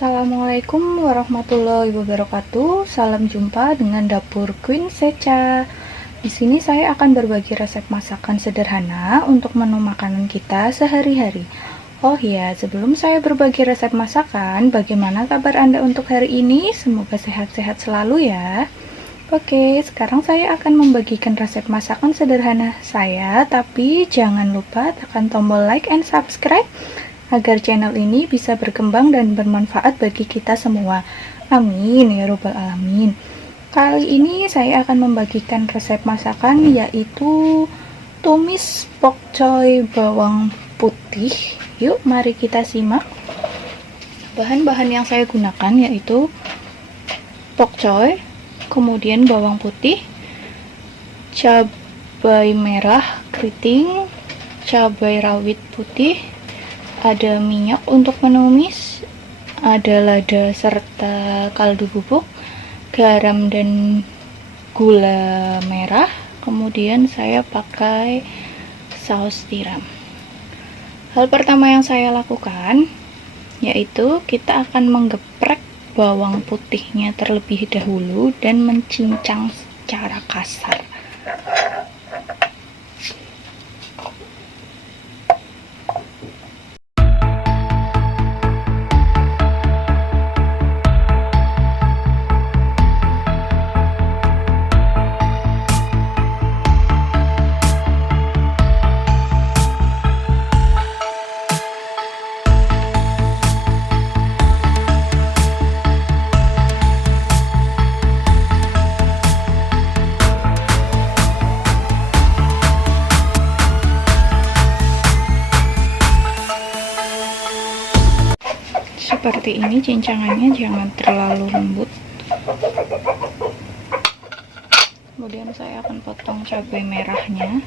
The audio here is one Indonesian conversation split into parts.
Assalamualaikum warahmatullahi wabarakatuh. Salam jumpa dengan dapur Queen Secha. Di sini saya akan berbagi resep masakan sederhana untuk menu makanan kita sehari-hari. Oh ya, sebelum saya berbagi resep masakan, bagaimana kabar Anda untuk hari ini? Semoga sehat-sehat selalu ya. Oke, sekarang saya akan membagikan resep masakan sederhana saya, tapi jangan lupa tekan tombol like and subscribe agar channel ini bisa berkembang dan bermanfaat bagi kita semua. Amin ya robbal alamin. Kali ini saya akan membagikan resep masakan yaitu tumis pokcoy bawang putih. Yuk mari kita simak. Bahan-bahan yang saya gunakan yaitu pokcoy, kemudian bawang putih, cabai merah keriting, cabai rawit putih, ada minyak untuk menumis, ada lada serta kaldu bubuk, garam dan gula merah, kemudian saya pakai saus tiram. Hal pertama yang saya lakukan yaitu kita akan menggeprek bawang putihnya terlebih dahulu dan mencincang secara kasar. Seperti ini, cincangannya jangan terlalu lembut. Kemudian saya akan potong cabai merahnya.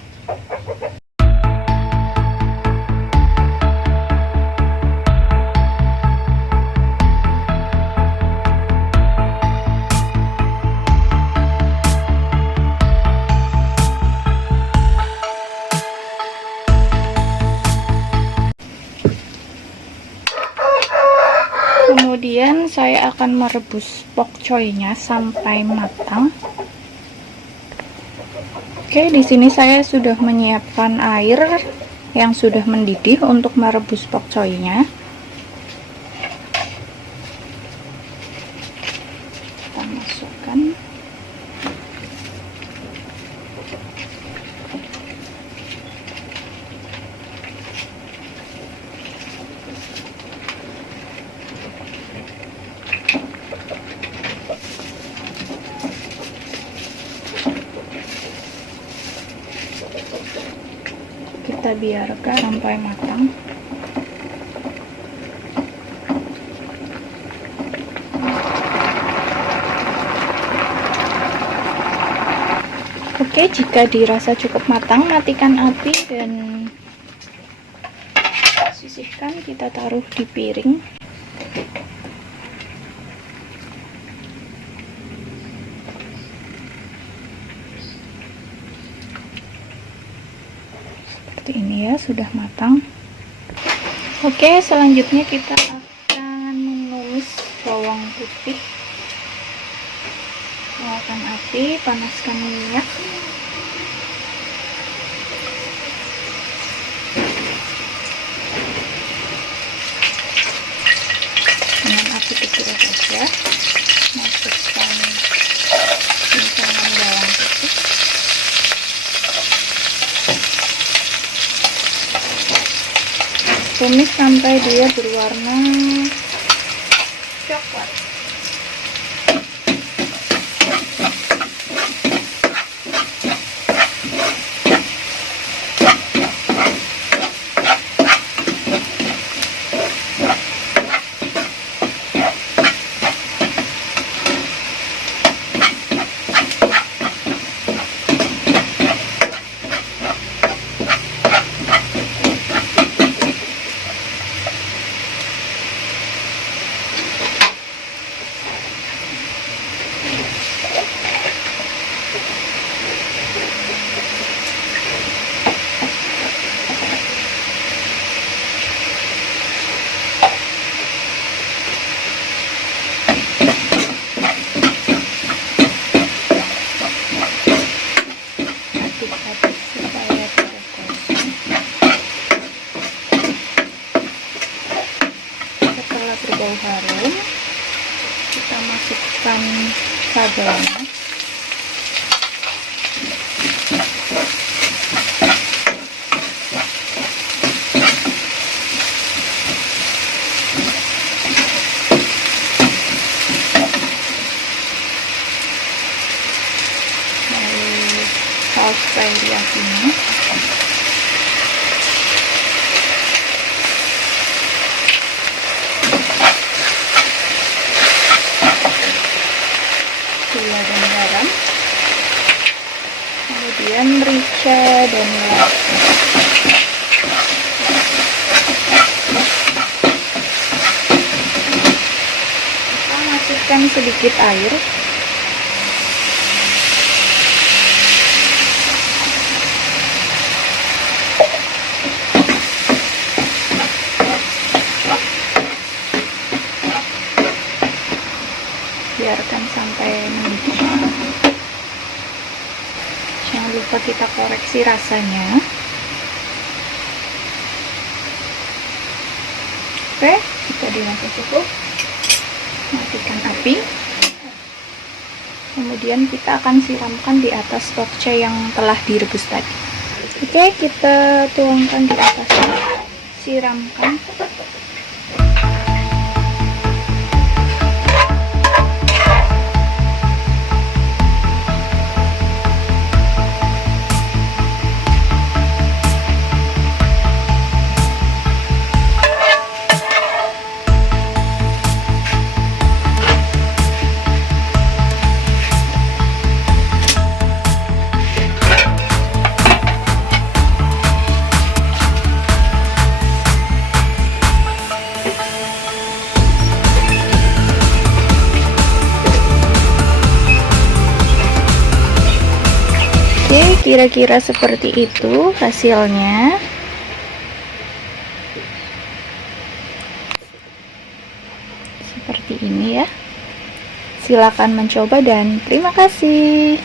Kemudian saya akan merebus pokcoynya sampai matang. Oke, di sini saya sudah menyiapkan air yang sudah mendidih untuk merebus pokcoynya. Kita masukkan. Kita biarkan sampai matang. Oke, jika dirasa cukup matang, matikan api dan sisihkan, kita taruh di piring. Seperti ini ya, sudah matang. Oke, selanjutnya kita akan menumis bawang putih. Nyalakan api, panaskan minyak. Dengan api kecil saja, masukkan cincangan bawang putih. Tumis sampai dia berwarna coklat. bau harum, kita masukkan sabanya. Lalu saus teriyaki-nya. Gula dan garam, kemudian merica dan lada. Kita masukkan sedikit air. Biarkan sampai mendidih. Jangan lupa kita koreksi rasanya. Oke, jika dirasa cukup, matikan api. Kemudian kita akan siramkan di atas tokce yang telah direbus tadi. Oke, kita tuangkan di atasnya. Siramkan. Oke, kira-kira seperti itu hasilnya. Seperti ini ya. Silakan mencoba dan terima kasih.